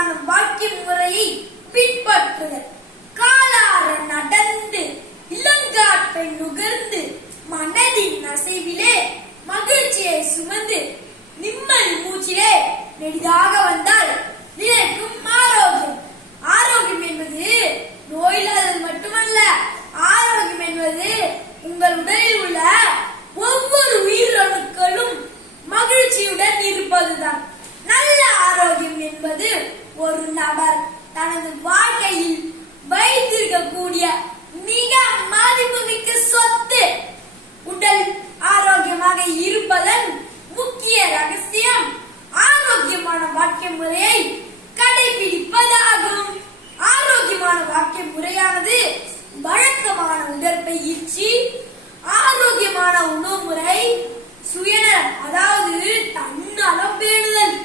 ஆரோக்கியமான வாழ்க்கை முறையை பின்பற்றுதல். காலார நடந்து இளங்காற்றை நுகர்ந்து மனதின் அசைவிலே மகிழ்ச்சியை சுமந்து நிம்மதி மூச்சிலே நெடிதாக வந்தால் நிலைக்கும் ஆரோக்கியம். ஆரோக்கியம் என்பது நோயில்லாதது மட்டுமல்ல, ஆரோக்கியம் என்பது உங்கள் உடலில் உள்ள ஒவ்வொரு உயிரணுக்களும் மகிழ்ச்சியுடன் இருப்பதுதான். நல்ல ஆரோக்கியம் என்பது ஒரு நபர் தனது வாழ்க்கையில் வைத்திருக்கக்கூடிய மிக மதிப்புமிக்க சொத்து. உடல் ஆரோக்கியமாக இருப்பதன் முக்கிய ரகசியம் ஆரோக்கியமான வாழ்க்கை முறையை கடைபிடிப்பதாகும். ஆரோக்கியமான வாழ்க்கை முறையானது வழக்கமான உடற்பயிற்சி, ஆரோக்கியமான உணவு முறை, சுயநலம் அதாவது தன்னலம் பேணுதல்,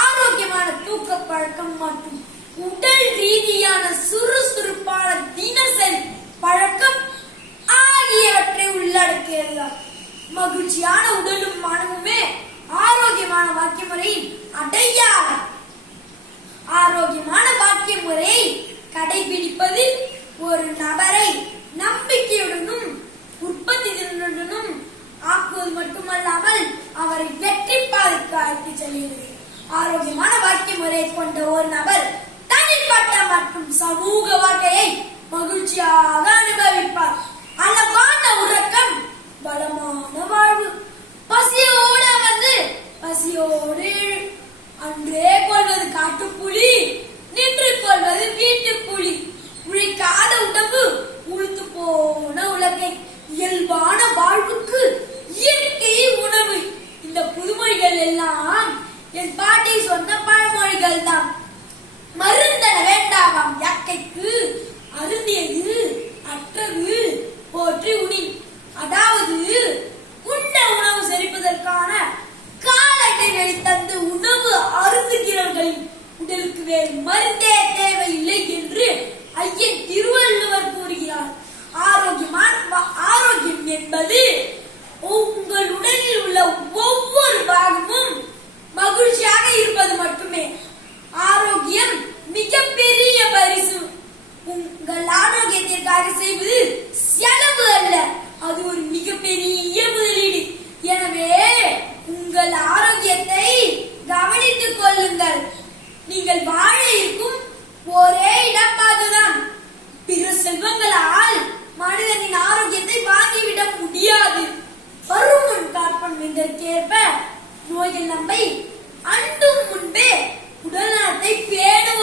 ஆரோக்கியமான தூக்க பழக்கம் மற்றும் உடல் ரீதியான சுறுசுறுப்பான தினசரி பழக்கம் ஆகியவற்றை உள்ளடக்கியது. மகிழ்ச்சியான உடலும் மனமுமே ஆரோக்கியமான வாழ்க்கை முறையின் அடையாளம். ஆரோக்கியமான வாழ்க்கை முறையை கடைபிடிப்பதில் ஒரு நபரை நம்பிக்கையுடனும் உற்பத்தி திறனுடனும் ஆக்குவது மட்டுமல்லாமல் அவரை வெற்றி பாதைக்கு அழைத்து செல்கிறது. ஆரோக்கியமான வாழ்க்கை முறையை கொண்ட ஒரு நபர் தனிப்பட்ட மற்றும் சமூக வாழ்க்கையை மகிழ்ச்சியாக அனுபவிப்பார். அளவான உறக்கம், பலமான வாழ்வு. பசியோடு வந்து பசியோடு அன்றே கொள்வது காட்டுப்புலி, நின்று கொள்வது வீட்டுப்புலி. உழைக்காத உடம்பு உளுத்து போன உலகை. இயல்பான வாழ்வுக்கு இயற்கை உணவு. இந்த புதுமொழிகள் எல்லாம் என் பாட்டி சொன்ன பழமொழிகள் தான். மருந்தன வேண்டாவாம் யாக்கைக்கு, அருந்தியது அற்றது போற்றி உணி. அதாவது உண்ட உணவு செரிப்பதற்கான காலத்தை வெளித்தந்து உணவு அருந்துகிறவர்களின் உடலுக்கு வேறு மருந்தே தேவையில்லை என்று ஐயன் திருவள்ளுவர் கூறுகிறார். ஆரோக்கியம் என்பது உங்கள் உடலில் உள்ள ஒவ்வொரு பாகமும் மகிழ்ச்சியாக இருப்பது மட்டுமே. ஆரோக்கியம் மிகப்பெரிய பரிசு. உங்கள் ஆரோக்கியத்திற்காக செய்வது செலவு அல்ல, அது ஒரு மிகப்பெரிய முதலீடு. எனவே உங்கள் ஆரோக்கியத்தை கவனித்துக் கொள்ளுங்கள். நீங்கள் வாழ இருக்கும் ஒரே இடம் அதுதான். பிற செல்வங்களால் மனிதனின் ஆரோக்கியத்தை வாங்கிவிட முடியாது. வருமுன் காப்பன் இதற்கேற்ப நோய்கள் நம்மை அண்டும் முன்பே உடல் நலத்தை பேணுவது